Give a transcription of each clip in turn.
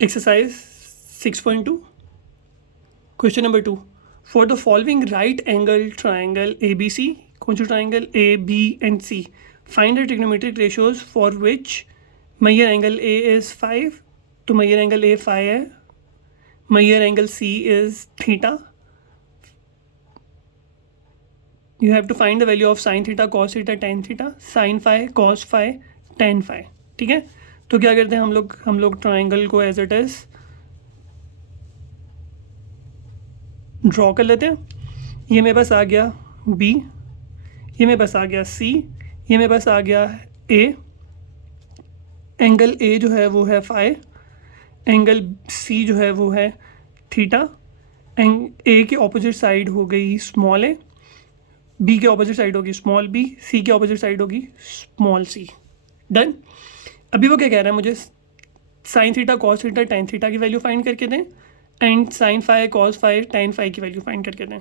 Exercise 6.2. Question number 2. For the following right angle triangle ABC, कौन सा triangle A, B and C, find the trigonometric ratios for which major angle A is 5, तो major angle A 5 है, major angle C is theta. You have to find the value of sin theta, cos theta, tan theta, sin phi, cos phi, tan phi. ठीक है, तो क्या करते हैं हम लोग ट्राइंगल को एज इट इज ड्रॉ कर लेते हैं। ये मेरे पास आ गया B, ये मेरे पास आ गया C, ये मेरे पास आ गया A। एंगल A जो है वो है फाई, एंगल C जो है वो है थीटा। A की ऑपोजिट साइड हो गई स्मॉल a, B के ऑपोजिट साइड होगी स्मॉल b, C के ऑपोजिट साइड होगी स्मॉल c। डन। अभी वो क्या कह रहा है, मुझे sine theta, cos theta, tan theta की वैल्यू फाइंड करके दें and sine phi, cos phi, tan phi की वैल्यू फाइंड करके दें।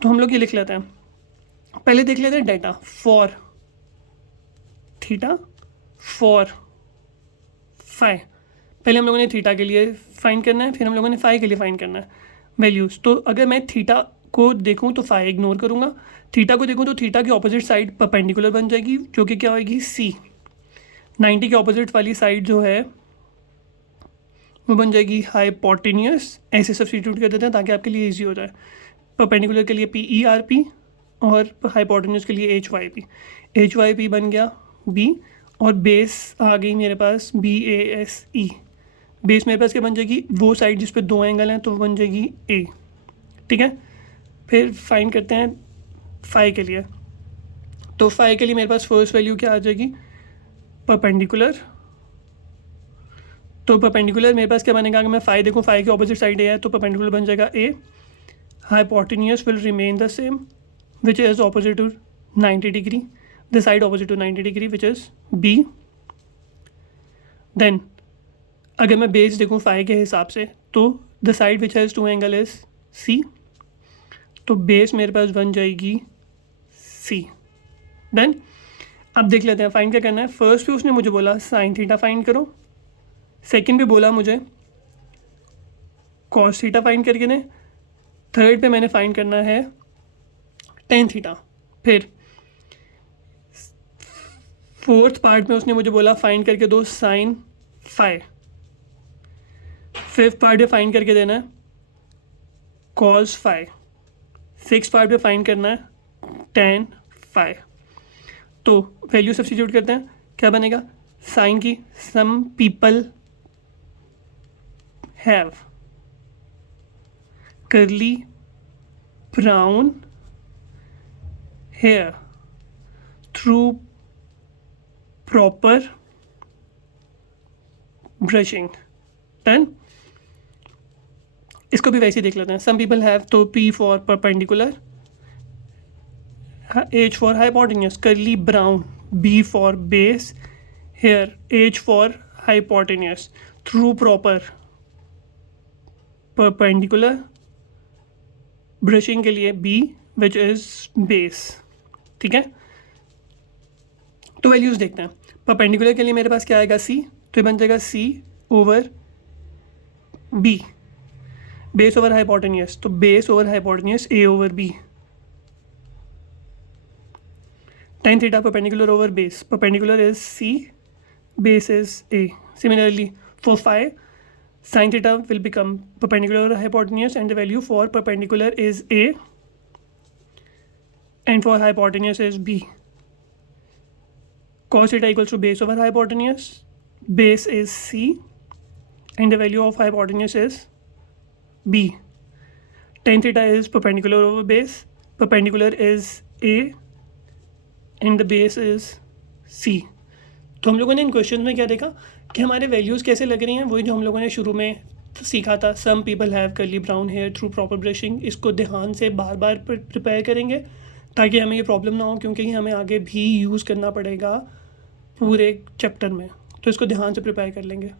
तो हम लोग ये लिख लेते हैं, पहले देख लेते हैं data for theta, for phi. पहले हम लोगों ने थीटा के लिए फाइंड करना है, फिर हम लोगों ने फाई के लिए फाइंड करना है वैल्यूज़। तो अगर मैं थीटा को देखूँ तो फाई इग्नोर करूँगा, थीटा को देखूँ तो थीटा की ऑपोजिट साइड परपेंडिकुलर बन जाएगी जो कि क्या होगी सी। 90 के ऑपोजिट वाली साइड जो है वो बन जाएगी हाइपोटेन्यूस। ऐसे सब्स्टिट्यूट कर देते हैं ताकि आपके लिए इजी हो जाए। परपेंडिकुलर के लिए PERP और हाइपोटेन्यूस के लिए HYP। HYP बन गया B और बेस आ गई मेरे पास BASE। बेस मेरे पास क्या बन जाएगी, वो साइड जिस पे दो एंगल हैं तो वो बन जाएगी A। ठीक है, फिर फाइंड करते हैं फाई के लिए। तो फाई के लिए मेरे पास फर्स्ट वैल्यू क्या आ जाएगी, परपेंडिकुलर। तो परपेंडिकुलर मेरे पास क्या बनेगा, अगर मैं फाई देखूँ, फाई के ऑपोजिट साइड ए है तो परपेंडिकुलर बन जाएगा A। Hypotenuse will remain the same which is opposite to 90 degree, the side opposite to 90 degree which is B। Then अगर मैं बेस देखूँ फाई के हिसाब से तो the side which has to angle is C, तो बेस मेरे पास बन जाएगी C। देन अब देख लेते हैं फाइंड क्या करना है। फर्स्ट पे उसने मुझे बोला साइन थीटा फाइंड करो, सेकंड पे बोला मुझे कॉस थीटा फाइंड करके दें, थर्ड पे मैंने फाइंड करना है टेन थीटा। फिर फोर्थ पार्ट में उसने मुझे बोला फाइंड करके दो साइन फाई, फिफ्थ पार्ट पे फाइंड करके देना है कॉस फाई, सिक्स पार्ट पे फाइंड करना है टेन फाई। तो वैल्यू सब्स्टिट्यूट करते हैं, क्या बनेगा, साइन की some people have curly brown hair through proper brushing। Done. इसको भी वैसे ही देख लेते हैं। सम पीपल हैव, तो P for perpendicular, H for hypotenuse, curly brown, B for base, hair H for hypotenuse, through proper perpendicular, brushing के लिए B विच इज़ बेस। ठीक है, तो वैल्यूज़ देखते हैं। परपेंडिकुलर के लिए मेरे पास क्या आएगा C, तो ये बन जाएगा C over B। Base over hypotenuse, तो base over hypotenuse A over B। Tan theta perpendicular over base, perpendicular is C, base is A। Similarly for phi, sin theta will become perpendicular over hypotenuse and the value for perpendicular is A and for hypotenuse is B. Cos theta equals to base over hypotenuse, base is C and the value of hypotenuse is B. Tan theta is perpendicular over base, perpendicular is A and the base is C. तो हम लोगों ने इन question में क्या देखा कि हमारे values कैसे लग रही हैं, वही जो हम लोगों ने शुरू में सीखा था, some people have curly brown hair through proper brushing. इसको ध्यान से बार बार प्रिपेयर करेंगे ताकि हमें ये प्रॉब्लम ना हो, क्योंकि हमें आगे भी यूज़ करना पड़ेगा पूरे चैप्टर में, तो इसको ध्यान से प्रिपेयर कर लेंगे।